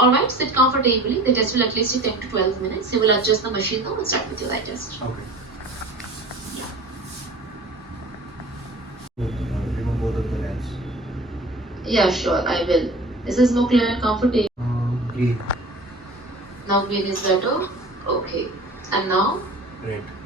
Alright, sit comfortably. The test will at least take 10 to 12 minutes. You will adjust the machine now and start with your eye test. Okay. Remove both of the lens. Yeah, sure, I will. This is more clear and comfortable. Green. Now green is better. Okay. And now? Red.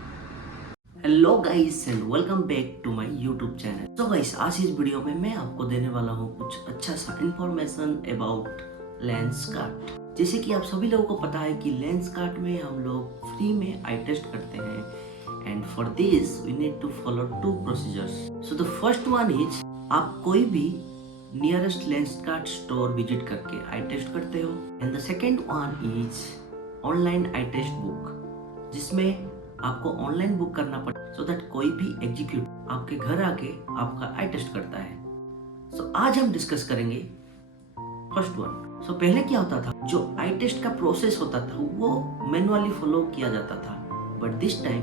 Hello guys and welcome back to my YouTube channel. तो guys आज इस video में मैं आपको देने वाला हूँ कुछ अच्छा सा इंफॉर्मेशन अबाउट लेंस कार्ट। जैसे कि आप सभी लोगों को पता है कि लेंस कार्ट में हम लोग फ्री में आई टेस्ट करते हैं and for this we need to follow 2 procedures. So the first one is आप कोई भी nearest Lenskart store visit करके आई टेस्ट करते हो and the second one is online eye test book, जिसमें आपको ऑनलाइन बुक करना पड़ता है सो दैट कोई भी एग्जीक्यूटिव आपके घर आके आपका आई टेस्ट करता है। सो आज हम डिस्कस करेंगे फर्स्ट वन। सो पहले क्या होता था, जो आई टेस्ट का प्रोसेस होता था वो मैनुअली फॉलो किया जाता था, but this time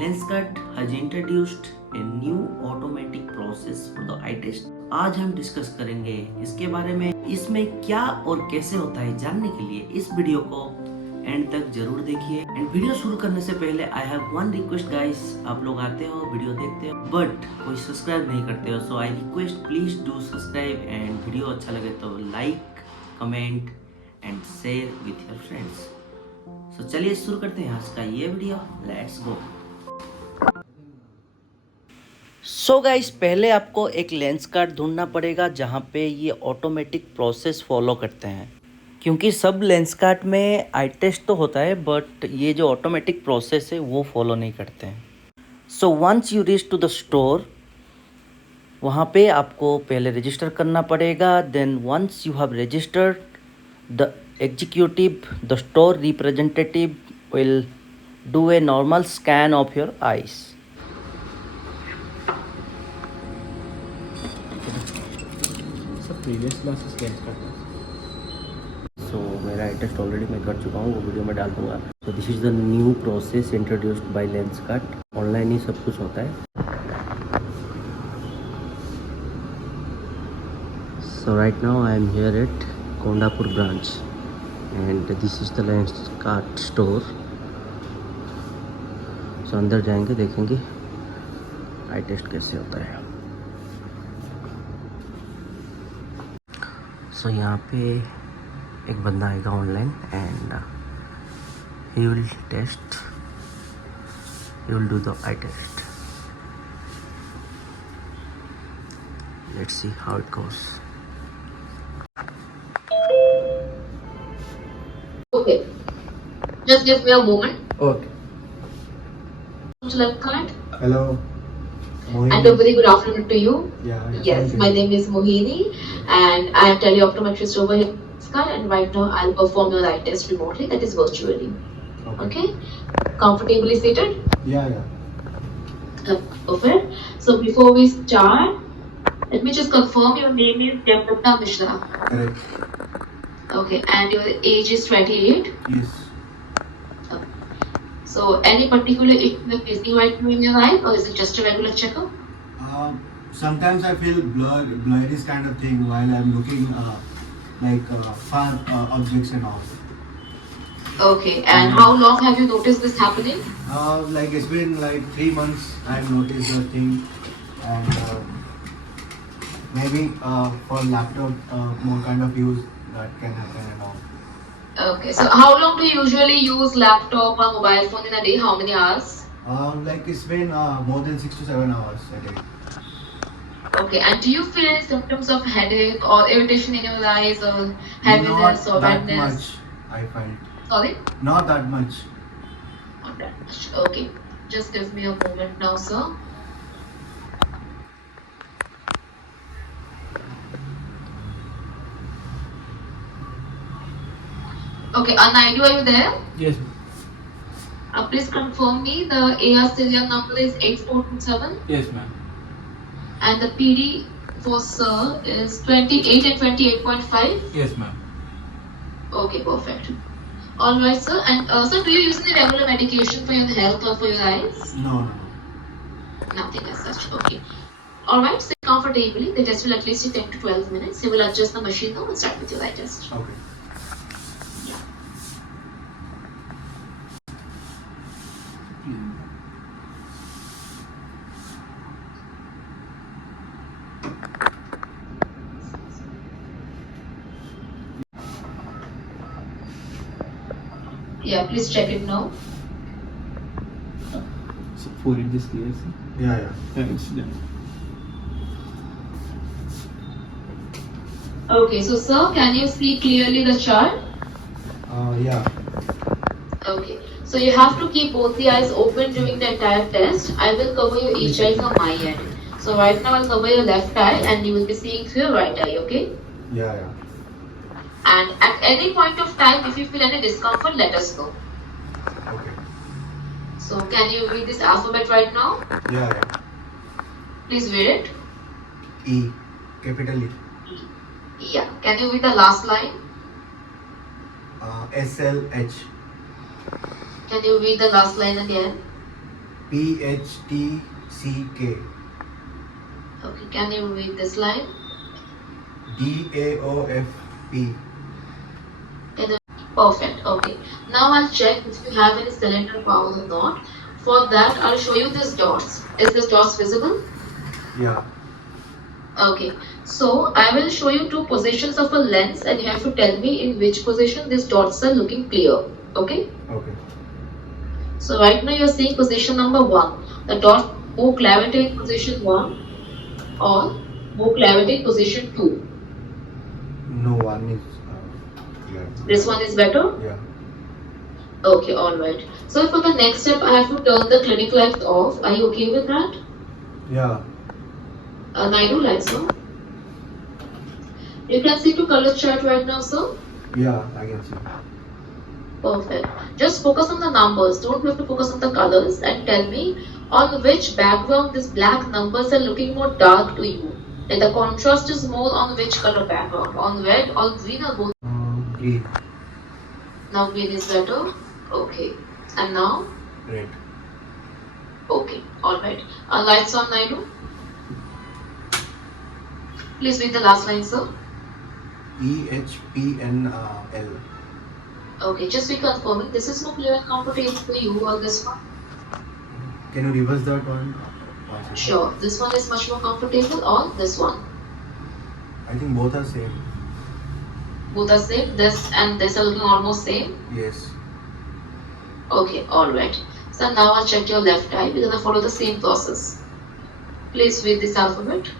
Lenskart has introduced a new automatic process for the eye test. आज हम डिस्कस करेंगे इसके बारे में, इसमें क्या और कैसे होता है जानने के लिए इस वीडियो को एंड तक जरूर देखिए। एंड वीडियो शुरू करने से पहले I have one request guys, आप लोग आते हो वीडियो देखते हो बट कोई सब्सक्राइब नहीं करते हो, so I request please do subscribe and video अच्छा लगे तो like comment and share with your friends. So चलिए शुरू करते हैं आज का ये video, let's go. So guys पहले आपको एक लेंस कार्ट ढूंढना पड़ेगा जहाँ पे ये ऑटोमेटिक प्रोसेस फॉलो करते हैं, क्योंकि सब लेंस कार्ट में आई टेस्ट तो होता है बट ये जो ऑटोमेटिक प्रोसेस है वो फॉलो नहीं करते हैं। So once you reach to the store, वहाँ पे आपको पहले रजिस्टर करना पड़ेगा। Then once you have registered, the executive, the store representative will do a normal scan of your eyes. Previous glasses Lenskart. So मेरा eye test already मैं कर चुका हूँ, वो वीडियो में डाल दूंगा। So this is the new process introduced by Lenskart. Online ही सब कुछ होता है। So right now I am here at Kondapur branch and this is the Lenskart store. So अंदर जाएंगे, देखेंगे आई टेस्ट कैसे होता है। सो यहाँ पे एक बंदा आएगा online and he will do the eye test. Let's see how it goes. Okay. Just give me a moment. Okay. Left card. Hello. Mohini. And a very good afternoon to you. Yeah. Yes, my name is Mohini and I am teleoptometrist over here. And right now I'll perform your eye test remotely, that is virtually. Okay? Comfortably seated? Yeah. Perfect. So before we start, let me just confirm your name is Devdutta Mishra. Correct. Okay, and your age is 28. Yes. Okay. So any particular issue you're facing right now in your eye, or is it just a regular checkup? Sometimes I feel blurry kind of thing while I'm looking far objects and all. Okay, and how long have you noticed this happening? It's been like 3 months I've noticed the thing, and maybe for laptop more kind of use that can happen and all. Okay, so how long do you usually use laptop or mobile phone in a day? How many hours? It's been more than 6 to 7 hours a day. Okay, and do you feel any symptoms of headache or irritation in your eyes or heaviness or redness? Not that much, I find. Sorry? Not that much. Not that much. Okay, just give me a moment now, sir. Okay, Anaidu, are you there? Yes. Please confirm me the AR serial number is 8427. Yes, ma'am. And the PD for sir is 28 and 28.5. Yes, ma'am. Okay, perfect. All right, sir. And sir, do you use any regular medication for your health or for your eyes? No. Nothing as such. Okay. All right. Sit comfortably. The test will at least take 10 to 12 minutes. You will adjust the machine now and start with your eye test. Okay. Yeah, please check it now. So 4 inches clear, sir. Yeah. Yeah, it's done. Okay, so sir, can you see clearly the chart? Yeah. Okay, so you have to keep both the eyes open during the entire test. I will cover your each eye from my end. So right now I'll cover your left eye and you will be seeing through your right eye, okay? Yeah. And at any point of time, if you feel any discomfort, let us know. Okay. So can you read this alphabet right now? Yeah. Please read it. E. Capital E. Yeah. Can you read the last line? SLH. Can you read the last line again? PHTCK. Okay. Can you read this line? DAOFP. Perfect. Okay. Now I'll check if you have any cylinder power or not. For that, I'll show you these dots. Is this dots visible? Yeah. Okay. So I will show you two positions of a lens and you have to tell me in which position these dots are looking clear. Okay? Okay. So right now you're seeing position number 1. The dot move clarity in position 1 or move clarity in position 2. No one is. Yeah. This one is better? Yeah. Okay, alright. So for the next step, I have to turn the clinic lights off. Are you okay with that? Yeah. Naidu lights on. You can see two colors chart right now, sir? Yeah, I can see. Perfect. Just focus on the numbers. Don't have to focus on the colors and tell me on which background these black numbers are looking more dark to you. Like the contrast is more on which color background? On red or green or both? Green. Now green is better. Okay. And now? Red. Okay. Alright. Lights on, Naidu. Please read the last line, sir. EHPNL. Okay. Just reconfirming. This is more clear and comfortable for you or this one? Can you reverse that one? Sure. This one is much more comfortable or this one? I think both are same. Both are same. This and this are looking almost same. Yes. Okay, alright. So now I'll check your left eye. We're gonna follow the same process. Please read this alphabet.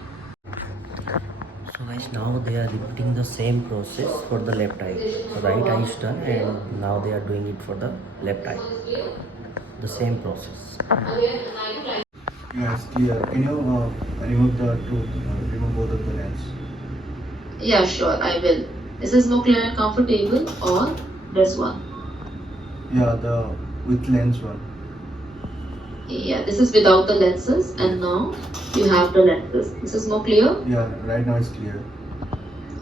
So guys, now they are repeating the same process for the left eye. The right eye is done and now they are doing it for the left eye. The same process. Yeah, it's clear. Can you remove the tooth, remove both of the lens? Yeah, sure, I will. This is more clear and comfortable or this one? Yeah, the with lens one. Yeah, this is without the lenses and now you have the lenses. This is more clear? Yeah, right now it's clear.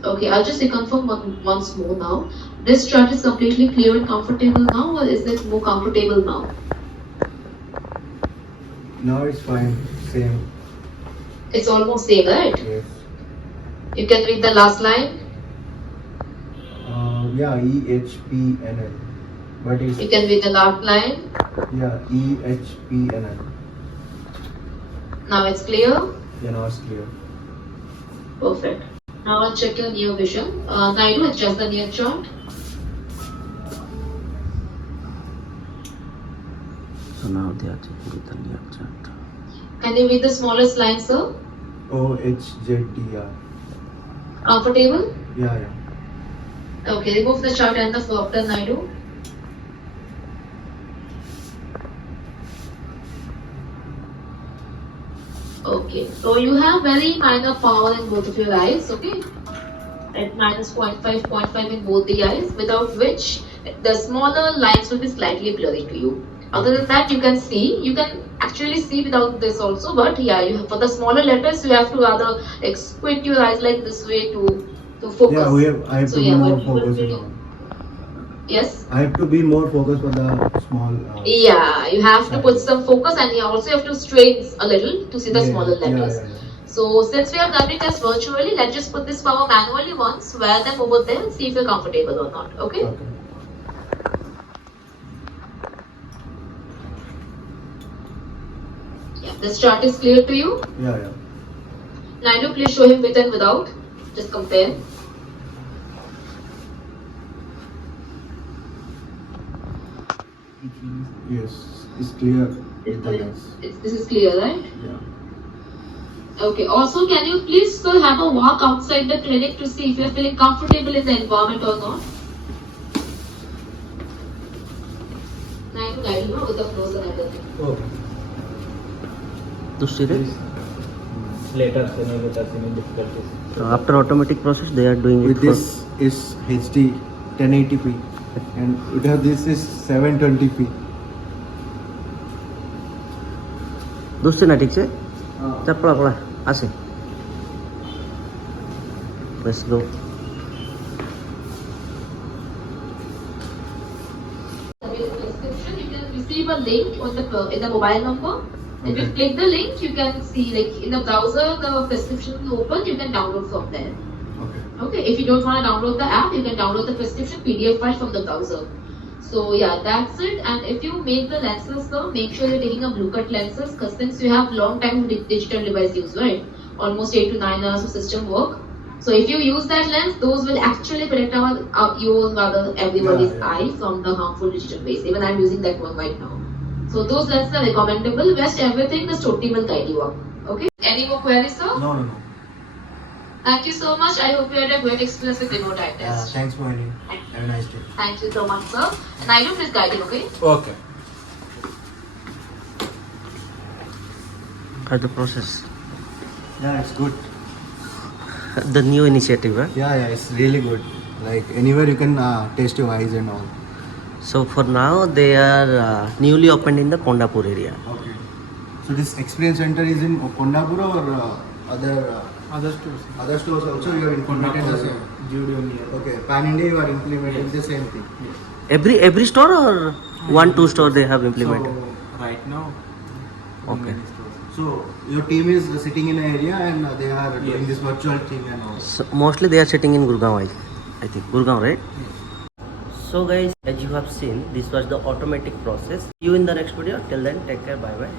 Okay, I'll just reconfirm once more now. This chart is completely clear and comfortable now or is it more comfortable now? Now it's fine. Same. It's almost same, right? Yes. You can read the last line. Yeah, EHPNL. But it's You can read the last line. yeah, EHPNL. Now it's clear. Yeah, now it's clear. Perfect. Now I'll check your near vision. Naidu, adjust the near chart. So now they are checking with the near chart. Can you read the smallest line, sir? OHZDR. Comfortable? Yeah. Okay, remove the chart and the filter, Naidu. Okay, so you have very minor power in both of your eyes, okay? At minus 0.5, 0.5 in both the eyes, without which the smaller lines will be slightly blurry to you. Other than that, you can actually see without this also, but yeah, for the smaller letters, you have to rather like squint your eyes like this way to focus. Yeah, I have So to be yeah, more what you will focused be- on. Yes? I have to be more focused on the small. Yeah, you have to put some focus and you also have to strain a little to see the Yeah, smaller yeah, letters. yeah. So since we have done it as virtually, let's just put this power manually once, wear them over there and see if you're comfortable or not. Okay? Okay. Yeah, this chart is clear to you. Yeah. Naidu, please show him with and without. Just compare. Yes, it's clear with the lens. This is clear, right? Yeah. Okay. Also, can you please sir have a walk outside the clinic to see if you're feeling comfortable in the environment or not? I will guide you with the flows and everything. Okay. to see that? Later, without any difficulties. So after automatic process, they are doing With it for this is HD 1080p and without this is 720p. दूसरे ना ठीक से चपड़ा पड़ा आसे let's go. Description, you can receive a link on in the mobile number. If you Okay. click the link, you can see like in the browser the prescription will open. You can download from there. Okay. Okay. If you don't want to download the app, you can download the prescription PDF file from the browser. So yeah, that's it. And if you make the lenses, sir, make sure you're taking a blue cut lenses, because since you have long time digital device use, right? Almost 8 to 9 hours of system work. So if you use that lens, those will actually protect your rather everybody's Yeah, yeah. eye from the harmful digital rays. Even I'm using that one right now. So those lenses are recommendable. Rest everything, the Stoti will guide you up. Okay. Any more queries, sir? No. Thank you so much. I hope you had a great experience with remote eye test. Thanks, Mohini. Have a nice day. Thank you so much, sir. And I do please guide you, okay? Okay. How's the process? Yeah, it's good. The new initiative, huh? Yeah, it's really good. Like anywhere you can test your eyes and all. So for now, they are newly opened in the Kondapur area. Okay. So this experience center is in Kondapura or Other stores. other stores also you are implementing the same? Judio near. Okay. Pan India you are implementing the same thing. Every store or 1-2 store they have implemented? So, right now, Okay. many stores. So your team is sitting in an area and they are doing Yes. this virtual thing and all. So mostly they are sitting in Gurgaon, I think. Gurgaon, right? So guys, as you have seen, this was the automatic process. See you in the next video. Till then, take care. Bye bye.